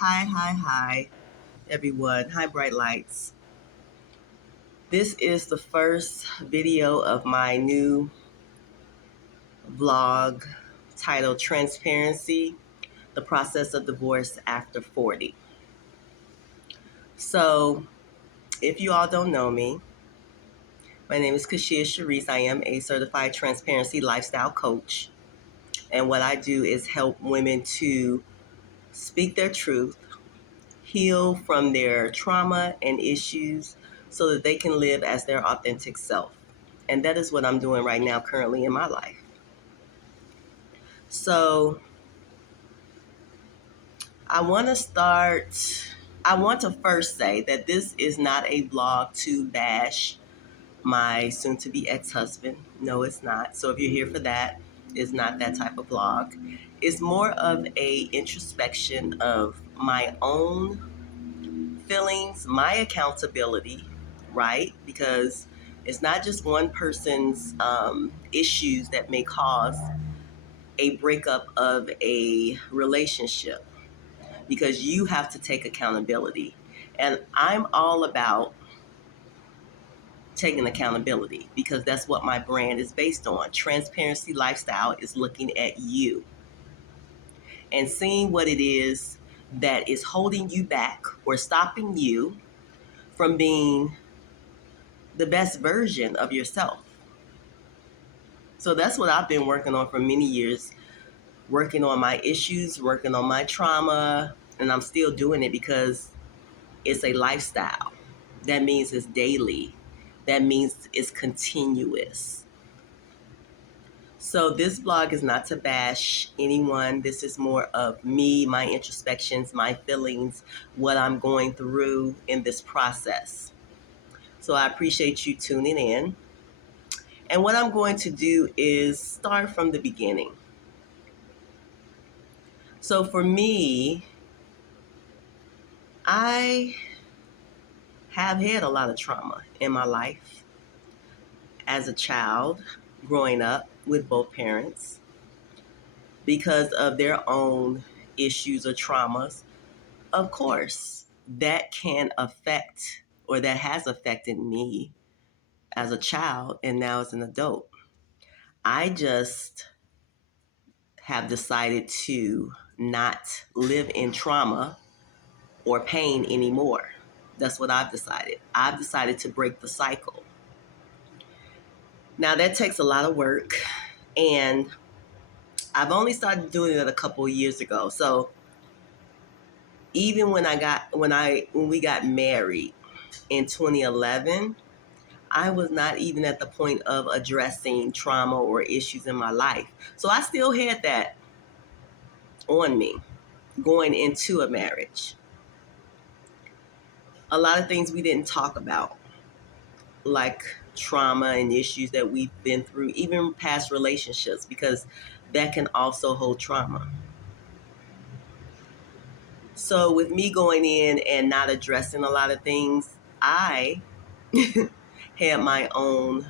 Hi, everyone. Hi, Bright Lights. This is the first video of my new vlog titled Transparency, the Process of Divorce After 40. So, if you all don't know me, my name is Kashia Sharice. I am a certified transparency lifestyle coach. And what I do is help women to speak their truth, heal from their trauma and issues so that they can live as their authentic self. And that is what I'm doing right now, currently in my life. So I want to first say that this is not a blog to bash my soon to be ex husband. No, it's not. So if you're here for that, it's not that type of blog. It's more of a introspection of my own feelings, my accountability, right? Because it's not just one person's issues that may cause a breakup of a relationship, because you have to take accountability. And I'm all about taking accountability because that's what my brand is based on. Transparency Lifestyle is looking at you and seeing what it is that is holding you back or stopping you from being the best version of yourself. So that's what I've been working on for many years, working on my issues, working on my trauma, and I'm still doing it because it's a lifestyle. That means it's daily. That means it's continuous. So this blog is not to bash anyone. This is more of me, my introspections, my feelings, what I'm going through in this process. So I appreciate you tuning in. And what I'm going to do is start from the beginning. So for me, I have had a lot of trauma in my life as a child, growing up with both parents because of their own issues or traumas. Of course, that can affect or that has affected me as a child and now as an adult. I just have decided to not live in trauma or pain anymore. That's what I've decided. I've decided to break the cycle. Now that takes a lot of work, and I've only started doing it a couple of years ago. So even when we got married in 2011, I was not even at the point of addressing trauma or issues in my life. So I still had that on me going into a marriage. A lot of things we didn't talk about, like trauma and issues that we've been through, even past relationships, because that can also hold trauma. So with me going in and not addressing a lot of things, I had my own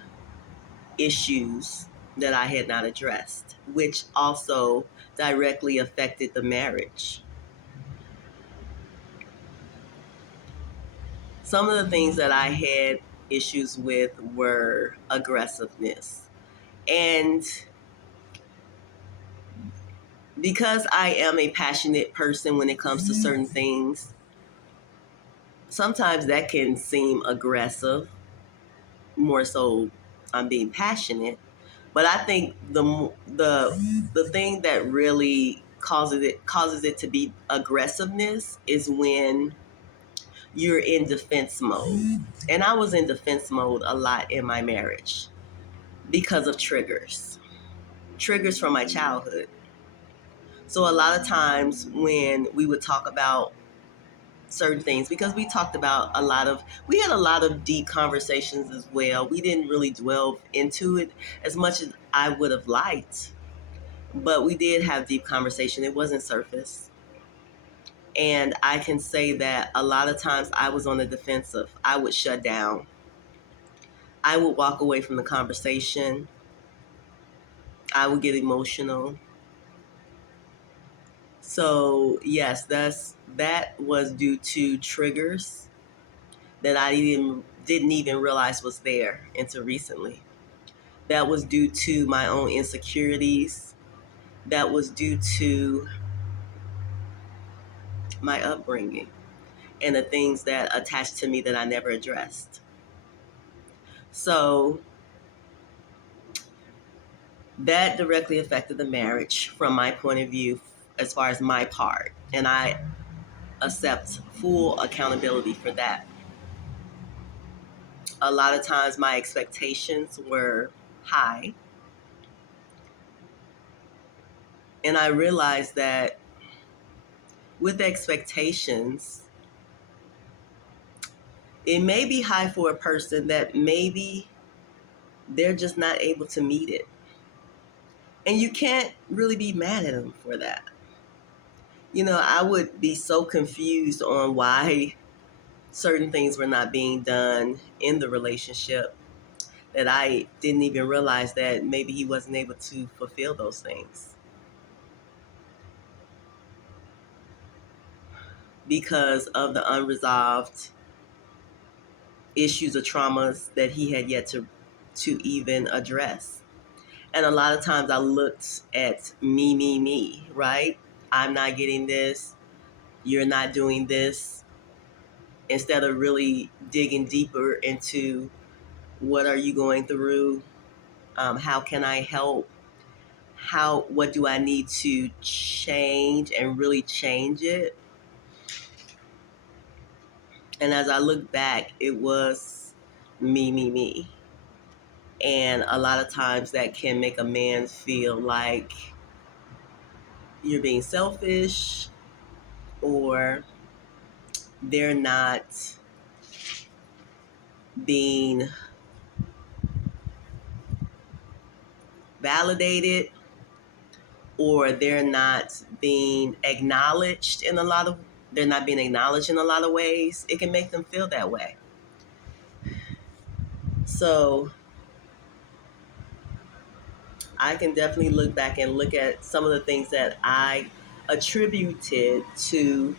issues that I had not addressed, which also directly affected the marriage. Some of the things that I had issues with were aggressiveness. And because I am a passionate person when it comes to certain things, sometimes that can seem aggressive, more so I'm being passionate. But I think the thing that really causes it to be aggressiveness is when you're in defense mode. And I was in defense mode a lot in my marriage because of triggers from my childhood. So a lot of times when we would talk about certain things, because we had a lot of deep conversations as well. We didn't really dwell into it as much as I would have liked, but we did have deep conversation. It wasn't surface. And I can say that a lot of times I was on the defensive. I would shut down. I would walk away from the conversation. I would get emotional. So yes, that was due to triggers that I didn't even realize was there until recently. That was due to my own insecurities. That was due to my upbringing and the things that attached to me that I never addressed. So that directly affected the marriage from my point of view, as far as my part. And I accept full accountability for that. A lot of times my expectations were high. And I realized that with expectations, it may be high for a person that maybe they're just not able to meet it. And you can't really be mad at them for that. I would be so confused on why certain things were not being done in the relationship that I didn't even realize that maybe he wasn't able to fulfill those things because of the unresolved issues or traumas that he had yet to even address. And a lot of times I looked at me, right? I'm not getting this. You're not doing this. Instead of really digging deeper into what are you going through? How can I help? What do I need to change and really change it? And as I look back, it was me. And a lot of times that can make a man feel like you're being selfish or they're not being validated or they're not being acknowledged in a lot of ways. It can make them feel that way. So I can definitely look back and look at some of the things that I attributed to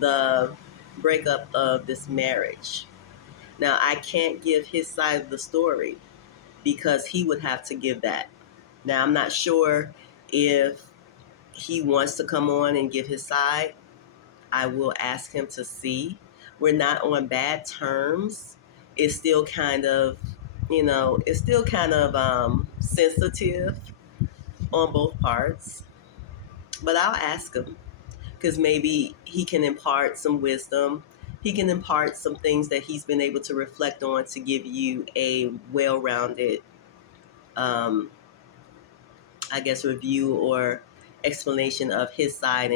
the breakup of this marriage. Now, I can't give his side of the story because he would have to give that. Now, I'm not sure if he wants to come on and give his side. I will ask him to see. We're not on bad terms. It's still kind of, sensitive on both parts. But I'll ask him because maybe he can impart some wisdom. He can impart some things that he's been able to reflect on to give you a well-rounded, um, review or explanation of his side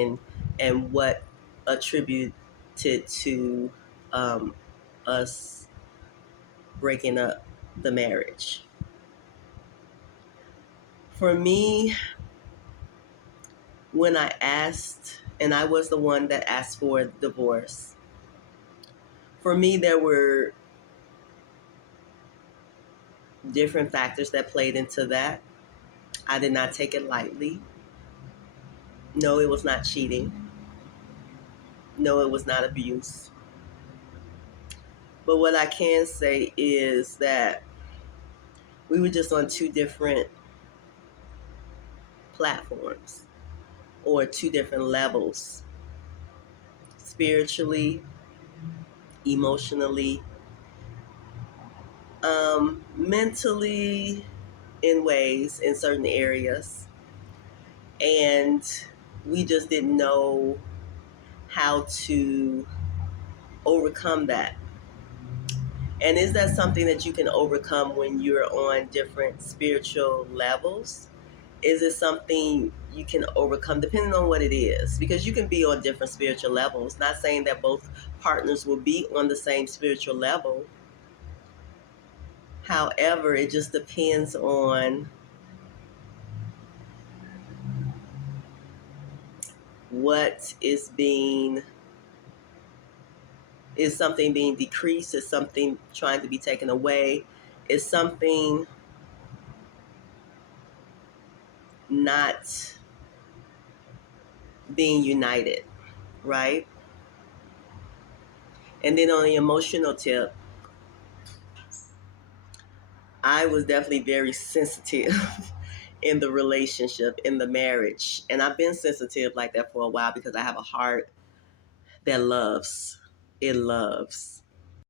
and what attributed to um, us breaking up the marriage. For me, when I asked, and I was the one that asked for divorce, for me, there were different factors that played into that. I did not take it lightly. No, it was not cheating. No, it was not abuse. But what I can say is that we were just on two different platforms or two different levels, spiritually, emotionally, mentally, in ways, in certain areas. And we just didn't know how to overcome that. And is that something that you can overcome when you're on different spiritual levels? Is it something you can overcome depending on what it is? Because you can be on different spiritual levels. Not saying that both partners will be on the same spiritual level. However, it just depends on what is something being decreased, is something trying to be taken away, is something not being united, right? And then on the emotional tip, I was definitely very sensitive in the relationship, in the marriage. And I've been sensitive like that for a while because I have a heart that loves. It loves.